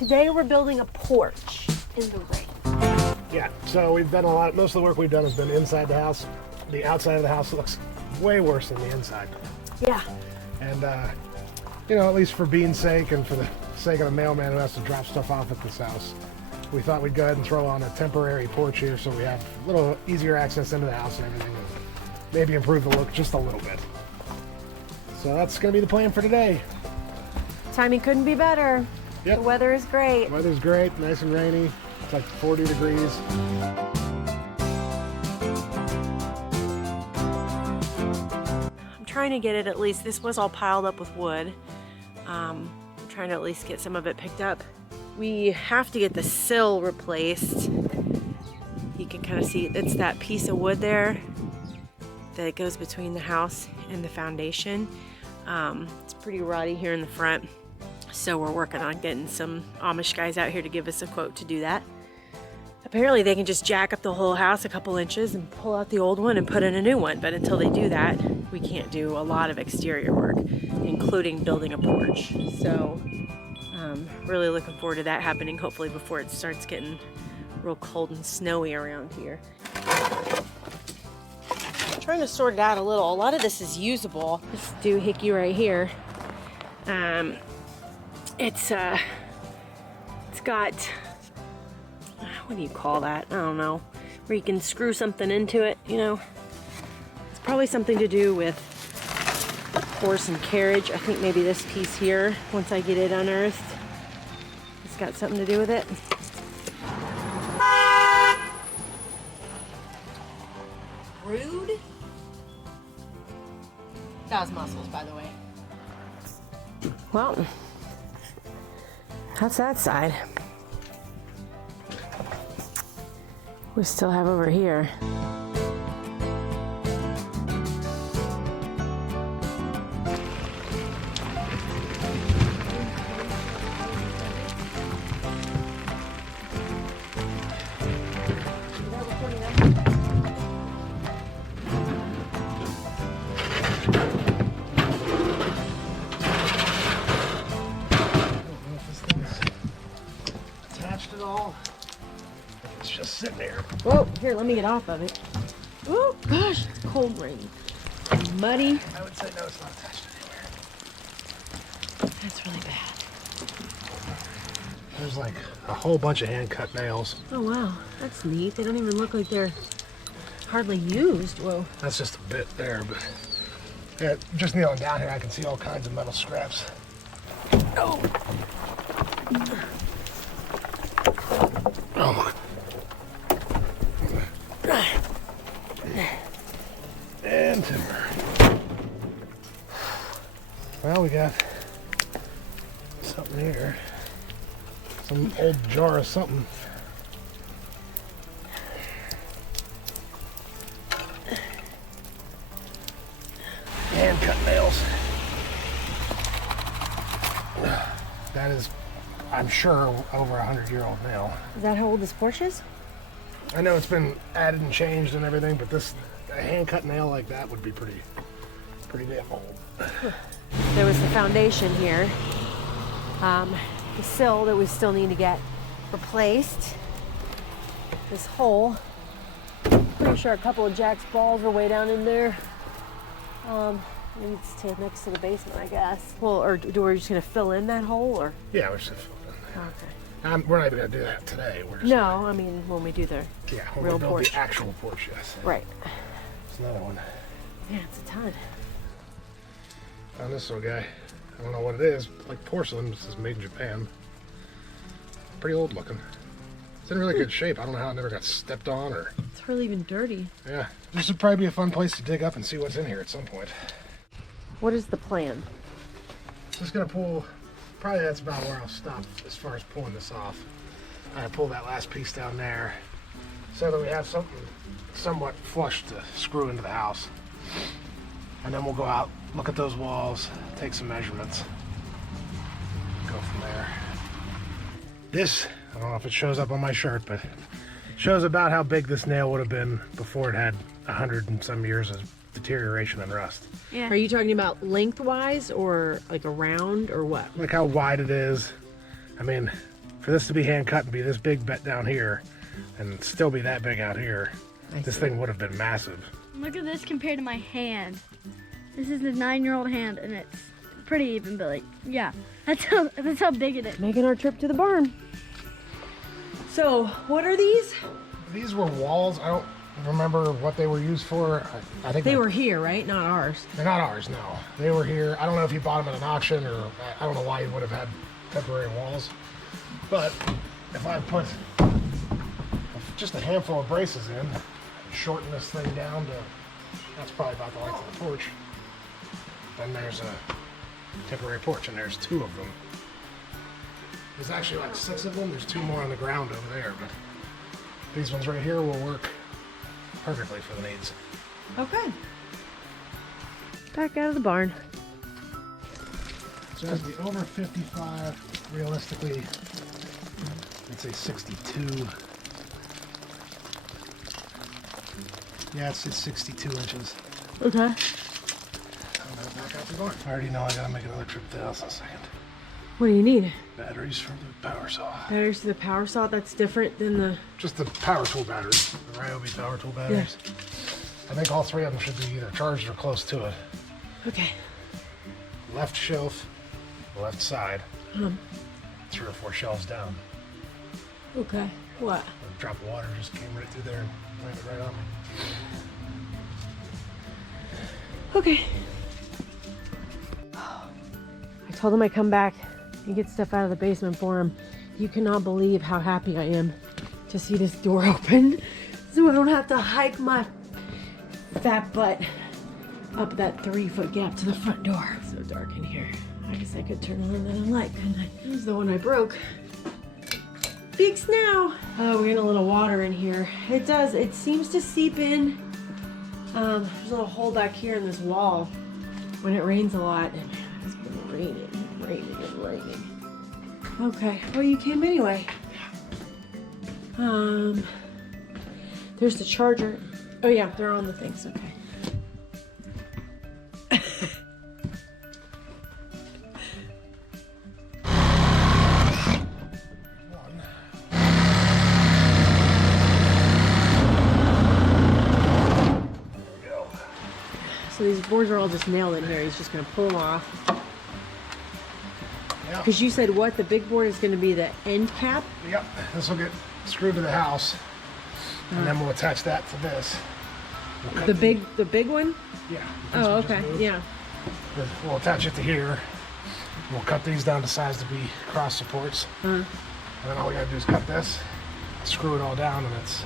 Today we're building a porch in the rain. Yeah, so we've done most of the work we've done has been inside the house. The outside of the house looks way worse than the inside. Yeah. And, you know, at least for Bean's sake and for the sake of the mailman who has to drop stuff off at this house, we thought we'd go ahead and throw on a temporary porch here so we have a little easier access into the house and everything, and maybe improve the look just a little bit. So that's going to be the plan for today. Timing couldn't be better. Yep. The weather is great. The weather's great, nice and rainy. It's like 40 degrees. I'm trying to get it at least. This was all piled up with wood. I'm trying to at least get some of it picked up. We have to get the sill replaced. You can kind of see it's that piece of wood there that goes between the house and the foundation. It's pretty rotty here in the front. So we're working on getting some Amish guys out here to give us a quote to do that. Apparently they can just jack up the whole house a couple inches and pull out the old one and put in a new one. But until they do that, we can't do a lot of exterior work, including building a porch. So really looking forward to that happening, hopefully before it starts getting real cold and snowy around here. I'm trying to sort it out a little. A lot of this is usable. This doohickey right here. It's got, what do you call that? I don't know. Where you can screw something into it, you know. It's probably something to do with horse and carriage. I think maybe this piece here, once I get it unearthed, it's got something to do with it. Rude? That was muscles, by the way. Well, that's that side. We still have over here. It's just sitting there. Whoa, here, let me get off of it. Oh, gosh, it's cold rain. Muddy. I would say no, it's not attached anywhere. That's really bad. There's like a whole bunch of hand-cut nails. Oh, wow, that's neat. They don't even look like they're hardly used. Whoa. That's just a bit there, but yeah, just kneeling down here, I can see all kinds of metal scraps. Oh. Oh. And timber. Well, we got something here. Some old jar of something. Hand cut nails. That is, I'm sure, over 100-year-old nail. Is that how old this porch is? I know it's been added and changed and everything, but a hand-cut nail like that would be pretty damn old. There was the foundation here. The sill that we still need to get replaced. This hole. Pretty sure a couple of Jack's balls are way down in there. Leads to next to the basement, I guess. Well, or do we just gonna fill in that hole, or? Yeah, we're just gonna fill it in. Okay. We're not even gonna do that today. We're just I mean when we do the when real we build porch. the actual porch, yes. Right. It's another one. Yeah, it's a ton. Found this little guy. I don't know what it is. Like porcelain. This is made in Japan. Pretty old looking. It's in really good shape. I don't know how it never got stepped on or. It's hardly even dirty. Yeah, this would probably be a fun place to dig up and see what's in here at some point. What is the plan? Just gonna pull. Probably that's about where I'll stop as far as pulling this off. I pull that last piece down there so that we have something somewhat flush to screw into the house. And then we'll go out, look at those walls, take some measurements, go from there. This, I don't know if it shows up on my shirt, but it shows about how big this nail would have been before it had 100 and some years of deterioration and rust. Yeah. Are you talking about lengthwise or like around or what? Like how wide it is. I mean, For this to be hand cut and be this big down here and still be that big out here, this thing would have been massive. Look at this compared to my hand. This is a 9-year-old hand and it's pretty even, but like, yeah, that's how big it is. Making our trip to the barn. So, what are these? These were walls. I don't remember what they were used for. I think They were here, right? Not ours. they're not ours, no. They were here. I don't know if he bought them at an auction or I don't know why he would have had temporary walls. But if I put just a handful of braces in, shorten this thing down to, that's probably about the length of the porch. Then there's a temporary porch, and there's 2 of them. There's actually like 6 of them. There's 2 more on the ground over there, but these ones right here will work perfectly for the needs. Okay. Back out of the barn. So as the over 55, realistically, I'd say 62. Yeah, it's 62 inches. Okay. I'm gonna back out the door. I already know I gotta make another trip to the house in a second. What do you need? Batteries from the power saw. Batteries to the power saw? That's different than the... Just the power tool batteries, the Ryobi power tool batteries. Yeah. I think all 3 of them should be either charged or close to it. Okay. Left shelf, left side, 3 or 4 shelves down. Okay. What? A drop of water just came right through there and landed right on me. Okay. I told him I'd come back and get stuff out of the basement for him. You cannot believe how happy I am to see this door open, so I don't have to hike my fat butt up that 3-foot gap to the front door. It's so dark in here. I guess I could turn on that light, couldn't I? Here's the one I broke. Fixed now. Oh, we're getting a little water in here. It does. It seems to seep in. There's a little hole back here in this wall when it rains a lot. And man, it's been raining. Okay. Well, you came anyway. There's the charger. Oh yeah, they're on the things. Okay. So these boards are all just nailed in here. He's just going to pull them off. Because you said what? The big board is going to be the end cap? Yep. This will get screwed to the house. And then we'll attach that to this. The big one? Yeah. Oh, okay. Yeah. We'll attach it to here. We'll cut these down to size to be cross supports. And then all we gotta do is cut this, screw it all down, and it's...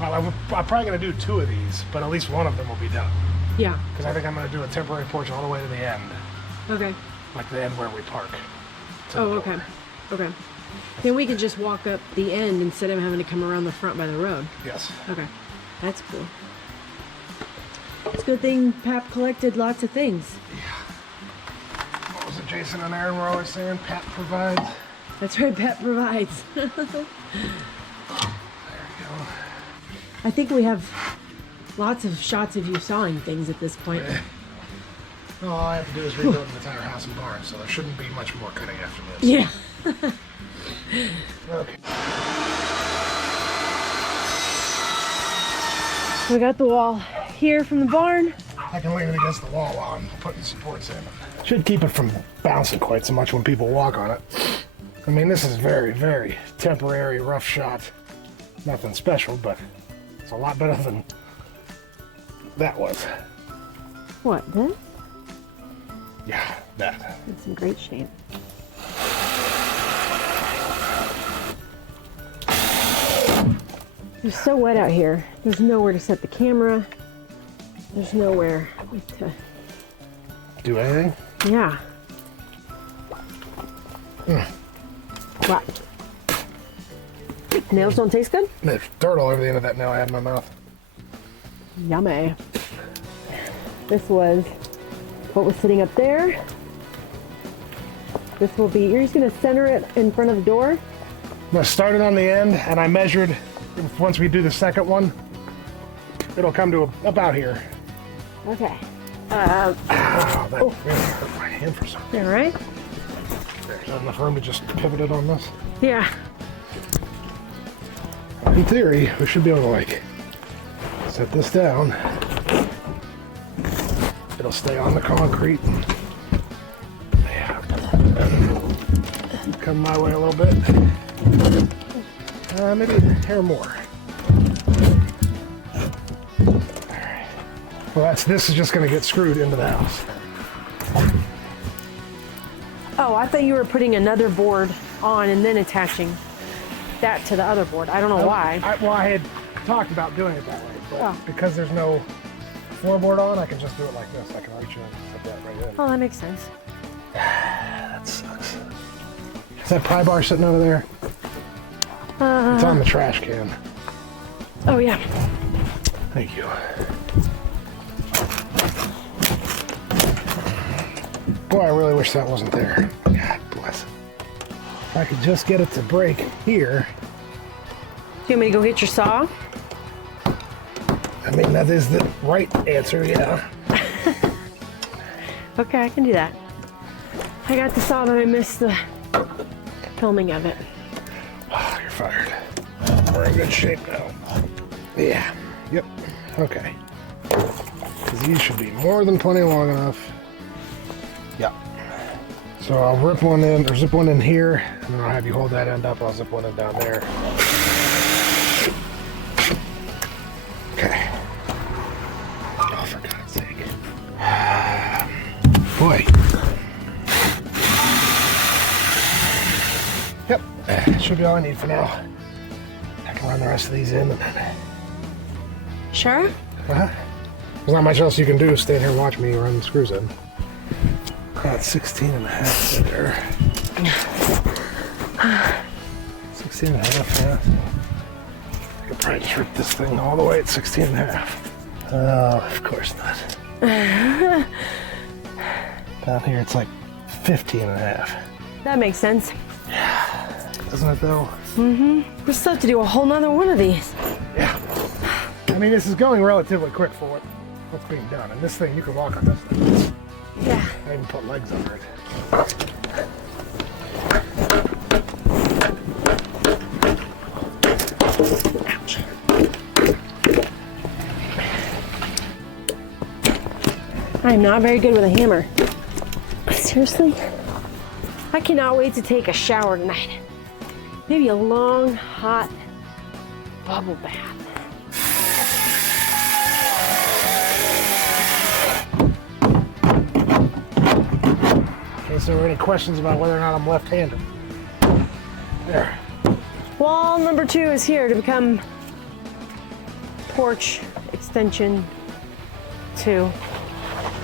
Well, I'm probably gonna do 2 of these, but at least one of them will be done. Yeah. Because I think I'm gonna do a temporary porch all the way to the end. Okay. Like the end where we park. Oh, okay. Okay. Then we could just walk up the end instead of having to come around the front by the road. Yes. Okay. That's cool. It's a good thing Pap collected lots of things. Yeah. What was it Jason and Aaron were always saying? Pat provides. That's right, Pap provides. There you go. I think we have lots of shots of you sawing things at this point. All I have to do is rebuild an entire house and barn, so there shouldn't be much more cutting after this. Yeah. Okay. We got the wall here from the barn. I can lean it against the wall while I'm putting supports in. Should keep it from bouncing quite so much when people walk on it. I mean, this is very, very temporary, rough shot. Nothing special, but it's a lot better than that was. What, this? Yeah, that. It's in great shape. It's so wet out here. There's nowhere to set the camera. There's nowhere to... Do anything? Yeah. What? Nails don't taste good? There's dirt all over the end of that nail I had in my mouth. Yummy. This was what was sitting up there. This will be, you're just gonna center it in front of the door? I'm gonna start it on the end, and I measured, once we do the second one, it'll come to about here. Okay. That really hurt my hand for some reason. All right. There. Is that enough room to just pivot it on this? Yeah. In theory, we should be able to like set this down. It'll stay on the concrete. Yeah. Come my way a little bit. Maybe a hair more. Alright. Well, this is just going to get screwed into the house. Oh, I thought you were putting another board on and then attaching that to the other board. I don't know why. I had talked about doing it that way, but because there's no floorboard on, I can just do it like this. I can reach in and put that right in. Oh, that makes sense. That sucks. Is that pry bar sitting over there? It's on the trash can. Oh, yeah. Thank you. Boy, I really wish that wasn't there. God bless it. If I could just get it to break here. Do you want me to go get your saw? I mean, that is the right answer, yeah. Okay, I can do that. I got the saw, but I missed the filming of it. Oh, you're fired. We're in good shape now. Yeah. Yep. Okay. Because these should be more than plenty long enough. Yep. So I'll rip one in, or zip one in here, and then I'll have you hold that end up. I'll zip one in down there. Okay. Oh, for God's sake. Boy. Yep. Should be all I need for now. I can run the rest of these in and then... Sure? There's not much else you can do. Stand here and watch me run the screws in. Got 16 and a half there. 16 and a half, yeah. I could probably just rip this thing all the way at 16 and a half. Oh, of course not. Down here it's like 15 and a half. That makes sense. Doesn't it though? Mm-hmm. We still have to do a whole nother one of these. Yeah. I mean, this is going relatively quick for what's being done. And this thing, you can walk on this thing. Yeah. I even put legs under it. Ouch. I'm not very good with a hammer. Seriously? I cannot wait to take a shower tonight. Maybe a long, hot bubble bath. Okay, so any questions about whether or not I'm left-handed? There. Wall number 2 is here to become porch extension 2.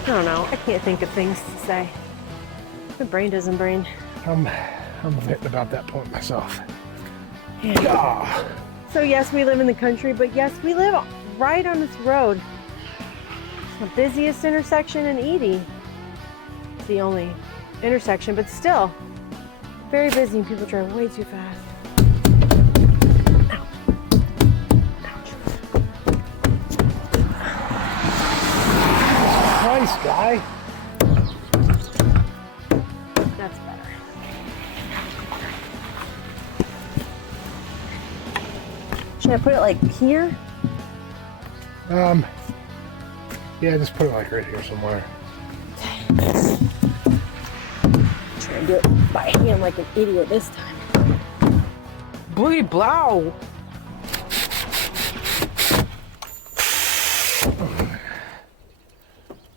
I don't know. I can't think of things to say. My brain doesn't brain. I'm hitting about that point myself. Yeah. Ah. So yes, we live in the country, but yes, we live right on this road. It's the busiest intersection in Edie. It's the only intersection, but still very busy and people drive way too fast. Ouch. Ouch. Nice guy. That's better. Should I put it like here? Yeah, just put it like right here somewhere. Try and do it by hand like an idiot this time. Bloody blow!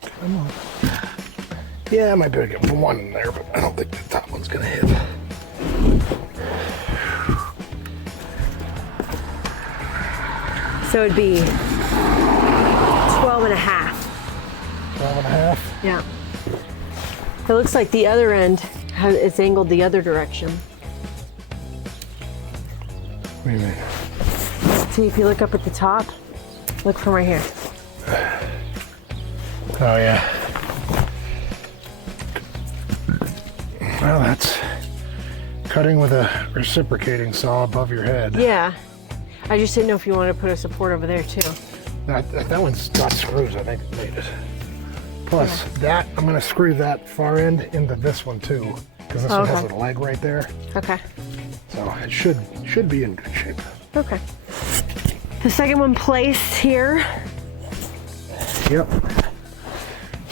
Come on. Yeah, I might be able to get one in there, but I don't think the top one's gonna hit. So it'd be 12 and a half. 12 and a half? Yeah. It looks like the other end, it's angled the other direction. What do you mean? See, if you look up at the top, look from right here. Oh, yeah. Well, that's cutting with a reciprocating saw above your head. Yeah. I just didn't know if you wanted to put a support over there too. That one's got screws, I think it made it. Plus, that, I'm going to screw that far end into this one too. because this one has a leg right there. Okay. So it should be in good shape. Okay. The second one placed here. Yep.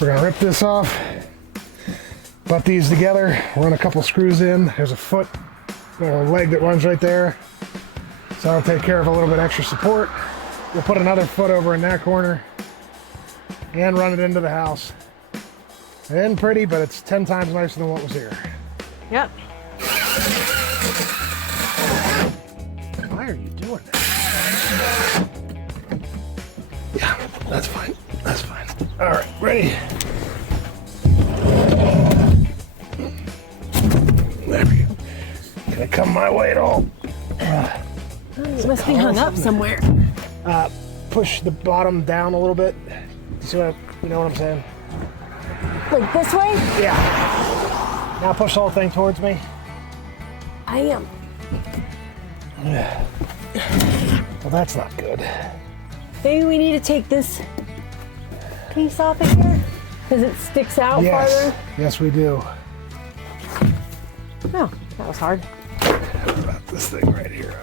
We're gonna rip this off, butt these together, run a couple screws in. There's a foot or a leg that runs right there. So I'll take care of a little bit extra support. We'll put another foot over in that corner and run it into the house. And pretty, but it's 10 times nicer than what was here. Yep. Why are you doing that? Yeah, that's fine. That's fine. All right, ready? There we go. Gonna come my way at all. It must be hung up somewhere. Push the bottom down a little bit. See what you know what I'm saying? Like this way? Yeah. Now push the whole thing towards me. I am. Yeah. Well, that's not good. Maybe we need to take this piece off of here because it sticks out farther. Yes, we do. Oh, that was hard. What about this thing right here?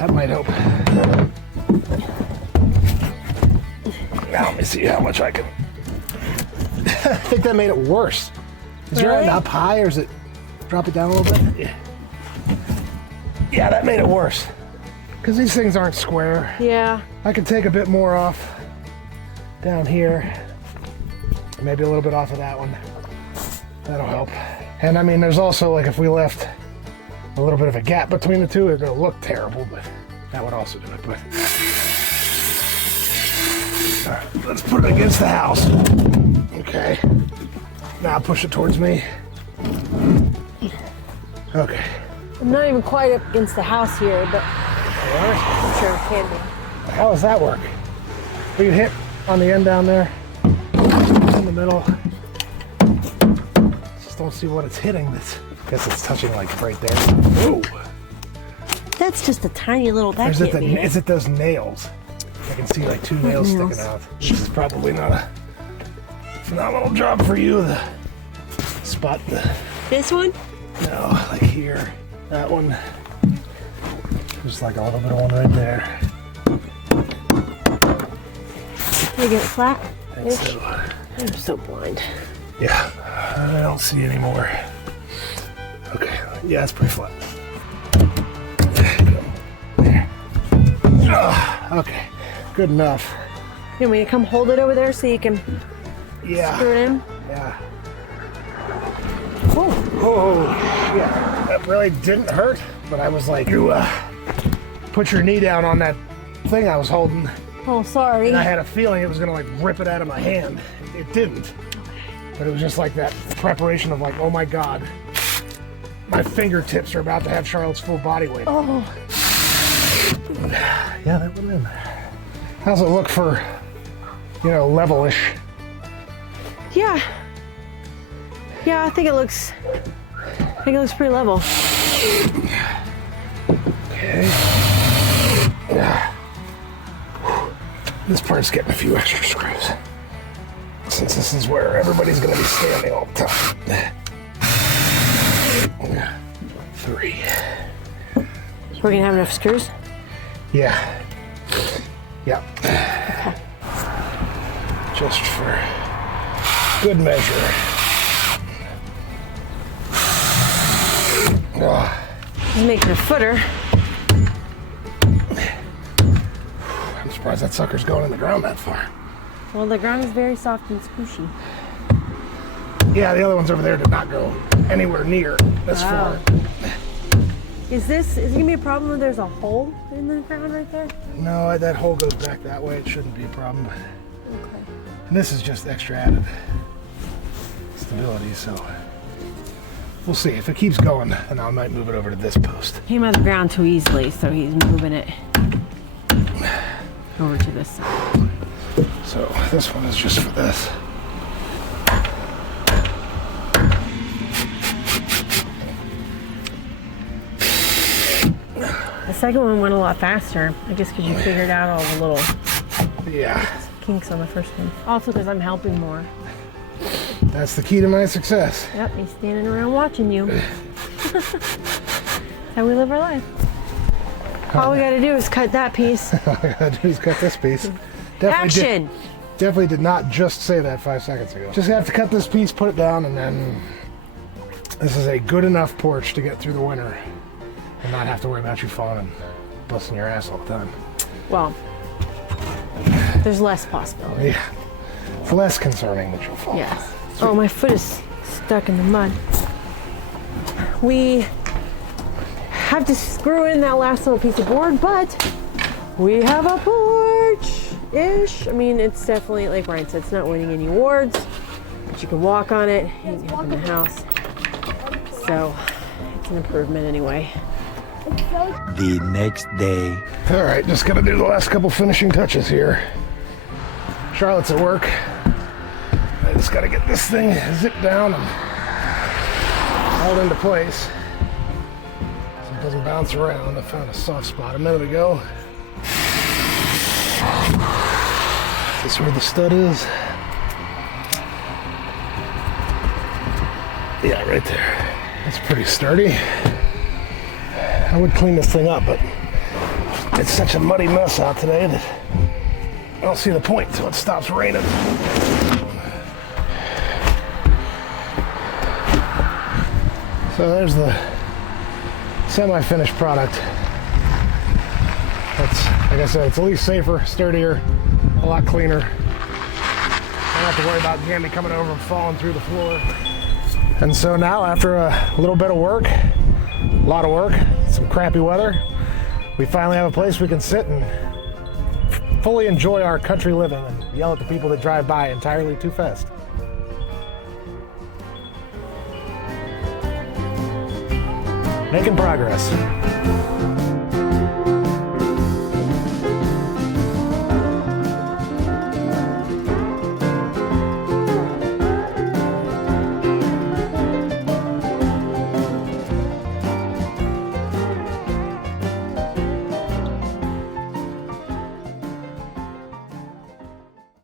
That might help. Now let me see how much I can. I think that made it worse. Is your end up high or is it drop it down a little bit? Yeah. Yeah, that made it worse. Because these things aren't square. Yeah. I can take a bit more off down here. Maybe a little bit off of that one. That'll help. And I mean, there's also, like, if we left a little bit of a gap between the two, it'll look terrible, but that would also do it. But all right, let's put it against the house. Okay. Now push it towards me. Okay. I'm not even quite up against the house here, but I'm sure it can be. How does that work? We can hit on the end down there, in the middle. Just don't see what it's hitting. I guess it's touching like right there. Whoa. That's just a tiny little. That Is can't be. it those nails? I can see like 2 nails sticking out. This is probably not a phenomenal job for you. The spot the. This one? No, like here. That one. Just like a little bit of one right there. Can we get it flat? I think so. I'm so blind. Yeah, I don't see any more. Okay, yeah, it's pretty flat. There you go. There. Okay, good enough. You want me to come hold it over there so you can Yeah. screw it in? Yeah. Oh, yeah. That really didn't hurt, but I was like, you put your knee down on that thing I was holding, Oh, sorry. and I had a feeling it was gonna like rip it out of my hand. It didn't, but it was just like that preparation of like, oh my God, my fingertips are about to have Charlotte's full body weight. Oh, Yeah, that went in. How's it look for, level-ish? yeah. Yeah, I think it looks pretty level. Okay. Yeah. This part's getting a few extra screws, since this is where everybody's gonna be standing all the time. 3. We're gonna have enough screws? Yeah. Yep. Okay. Just for good measure. He's making a footer. I'm surprised that sucker's going in the ground that far. Well, the ground is very soft and squishy. Yeah, the other ones over there did not go anywhere near this far. Is it gonna be a problem if there's a hole in the ground right there? No, that hole goes back that way. It shouldn't be a problem. Okay. And this is just extra added stability, so we'll see. If it keeps going, then I might move it over to this post. Came out of the ground too easily, so he's moving it over to this side. So this one is just for this. The second one went a lot faster, I guess because you figured out all the little Yeah. kinks on the first one. Also because I'm helping more. That's the key to my success. Yep, he's standing around watching you. That's how we live our life. All we gotta do is cut that piece. All I gotta do is cut this piece. Action! Definitely did not just say that 5 seconds ago. Just have to cut this piece, put it down, and then this is a good enough porch to get through the winter and not have to worry about you falling and busting your ass all the time. Well, there's less possibility. Yeah, it's less concerning that you'll fall. Yes. Oh, my foot is stuck in the mud. We have to screw in that last little piece of board, but we have a porch-ish. I mean, it's definitely, like Ryan said, it's not winning any awards, but you can walk on it in the house. So it's an improvement anyway. The next day. All right, just gotta do the last couple finishing touches here. Charlotte's at work. I just gotta get this thing zipped down and held into place so it doesn't bounce around. I found a soft spot a minute ago. Is this where the stud is? Yeah, right there. That's pretty sturdy. I would clean this thing up, but it's such a muddy mess out today that I don't see the point until it stops raining. So there's the semi-finished product. That's, like I said, it's at least safer, sturdier, a lot cleaner. I don't have to worry about Gammy coming over and falling through the floor. And so now, after a little bit of work, a lot of work, some crappy weather, we finally have a place we can sit and fully enjoy our country living and yell at the people that drive by entirely too fast. Making progress.